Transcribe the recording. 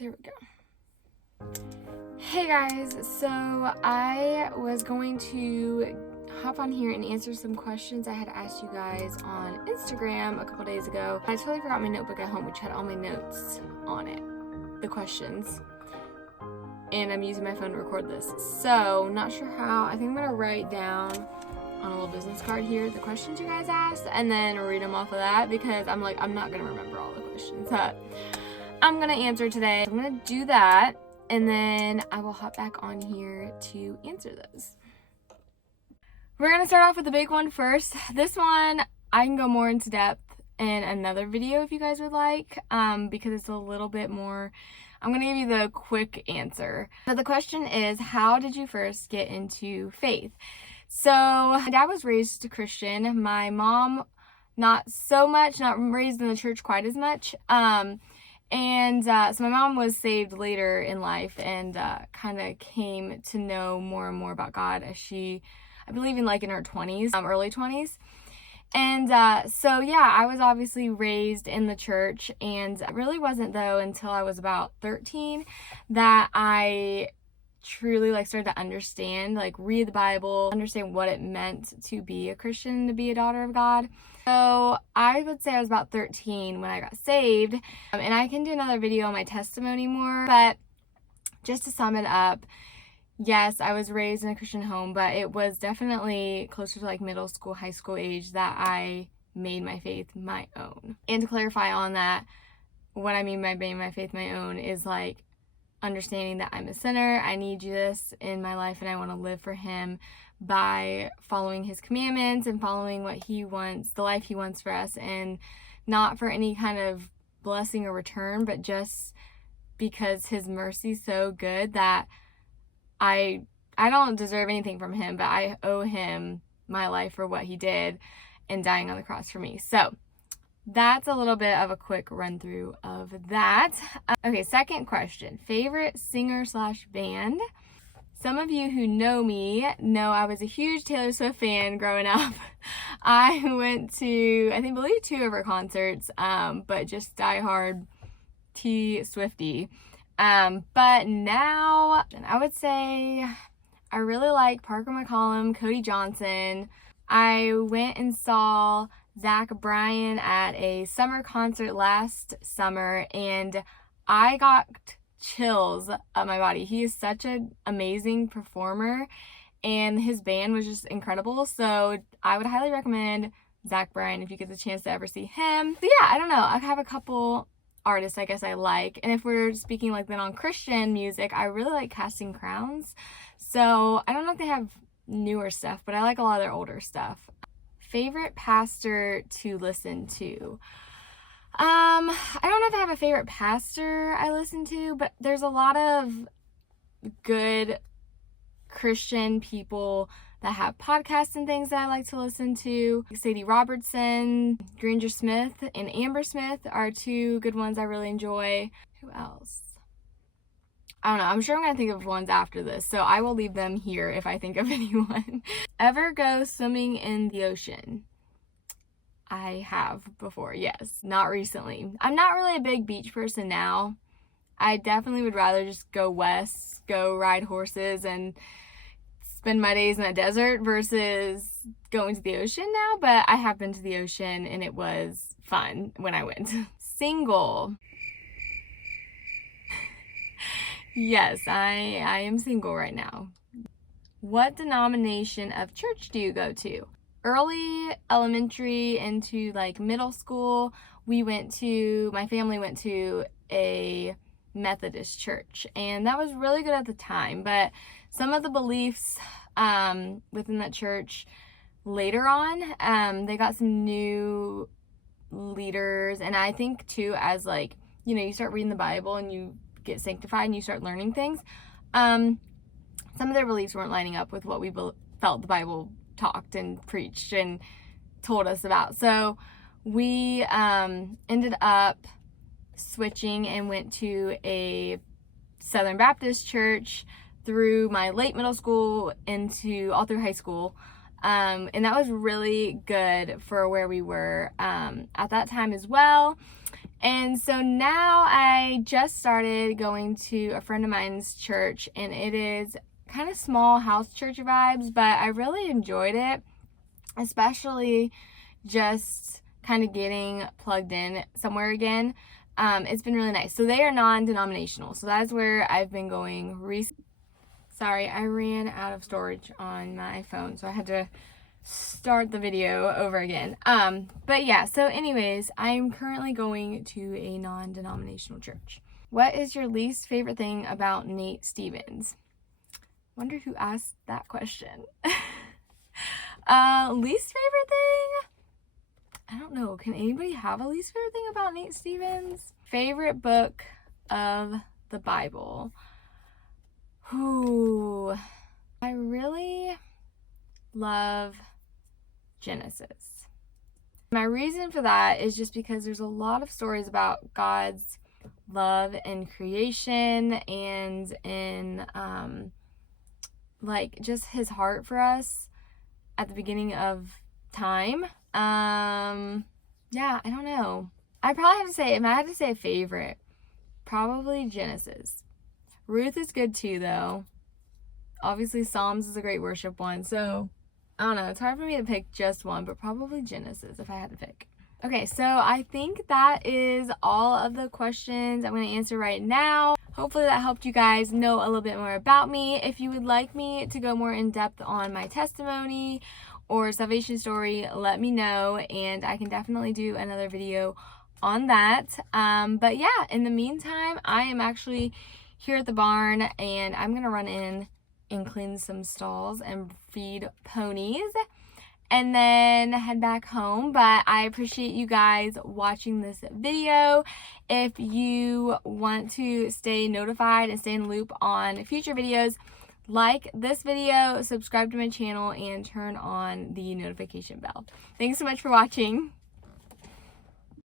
There we go. Hey guys, so I was going to hop on here and answer some questions I had asked you guys on Instagram a couple days ago. I totally forgot my notebook at home, which had all my notes on it, the questions. And I'm using my phone to record this. So, not sure how. I think I'm gonna write down on a little business card here the questions you guys asked and then read them off of that, because I'm not gonna remember all the questions that I'm gonna answer today. I'm gonna do that and then I will hop back on here to answer those. We're gonna start off with the big one first. This one I can go more into depth in another video if you guys would like, because it's a little bit more. I'm gonna give you the quick answer. But the question is, how did you first get into faith? So my dad was raised a Christian. My mom, not so much, not raised in the church quite as much. So my mom was saved later in life and kind of came to know more and more about God as she, I believe in her 20s, early 20s. And so yeah, I was obviously raised in the church, and it really wasn't though until I was about 13 that I truly started to understand, read the Bible, understand what it meant to be a Christian, to be a daughter of God. So I would say I was about 13 when I got saved, and I can do another video on my testimony more, but just to sum it up, yes, I was raised in a Christian home, but it was definitely closer to middle school, high school age that I made my faith my own. And to clarify on that, what I mean by making my faith my own is understanding that I'm a sinner, I need Jesus in my life, and I want to live for him by following his commandments and following what he wants, the life he wants for us, and not for any kind of blessing or return, but just because his mercy's so good that I don't deserve anything from him, but I owe him my life for what he did and dying on the cross for me. So that's a little bit of a quick run through of that. Okay, second question. Favorite singer/band? Some of you who know me know I was a huge Taylor Swift fan growing up. I went to, I believe 2 of her concerts, but just diehard Swiftie. But now I would say I really like Parker McCollum, Cody Johnson. I went and saw Zach Bryan at a summer concert last summer, and I got chills up my body. He is such an amazing performer, and his band was just incredible. So I would highly recommend Zach Bryan if you get the chance to ever see him. But yeah, I don't know. I have a couple artists I guess I like, and if we're speaking then on Christian music, I really like Casting Crowns. So I don't know if they have newer stuff, but I like a lot of their older stuff. Favorite pastor to listen to? I don't know if I have a favorite pastor I listen to, but there's a lot of good Christian people that have podcasts and things that I like to listen to. Sadie Robertson, Granger Smith, and Amber Smith are 2 good ones I really enjoy. Who else? I don't know. I'm sure I'm going to think of ones after this, so I will leave them here if I think of anyone. Ever go swimming in the ocean? I have before, yes. Not recently. I'm not really a big beach person now. I definitely would rather just go west, go ride horses, and spend my days in the desert versus going to the ocean now, but I have been to the ocean and it was fun when I went. Single. Yes, I am single right now. What denomination of church do you go to? Early elementary into middle school, my family went to a Methodist church, and that was really good at the time, but some of the beliefs within that church later on, they got some new leaders, and I think too, as you start reading the Bible and you get sanctified and you start learning things, some of their beliefs weren't lining up with what we felt the Bible talked and preached and told us about. So we ended up switching and went to a Southern Baptist church through my late middle school all through high school. And that was really good for where we were at that time as well. And so now I just started going to a friend of mine's church, and it is kind of small house church vibes, but I really enjoyed it, especially just kind of getting plugged in somewhere again. It's been really nice. So they are non-denominational. So that's where I've been going recently. Sorry, I ran out of storage on my phone, so I had to start the video over again. But yeah, so anyways, I'm currently going to a non-denominational church. What is your least favorite thing about Nate Stevens? Wonder who asked that question. Least favorite thing? I don't know. Can anybody have a least favorite thing about Nate Stevens? Favorite book of the Bible? Ooh, I really love Genesis. My reason for that is just because there's a lot of stories about God's love and creation, and in like just his heart for us at the beginning of time. Yeah, I don't know. I probably have to say, if I had to say a favorite, probably Genesis. Ruth is good too, though. Obviously, Psalms is a great worship one, so I don't know. It's hard for me to pick just one, but probably Genesis if I had to pick. Okay, so I think that is all of the questions I'm going to answer right now. Hopefully that helped you guys know a little bit more about me. If you would like me to go more in depth on my testimony or salvation story, let me know, and I can definitely do another video on that. But yeah, in the meantime, I am actually here at the barn, and I'm gonna run in and clean some stalls and feed ponies, and then head back home. But I appreciate you guys watching this video. If you want to stay notified and stay in the loop on future videos, like this video, subscribe to my channel, and turn on the notification bell. Thanks so much for watching.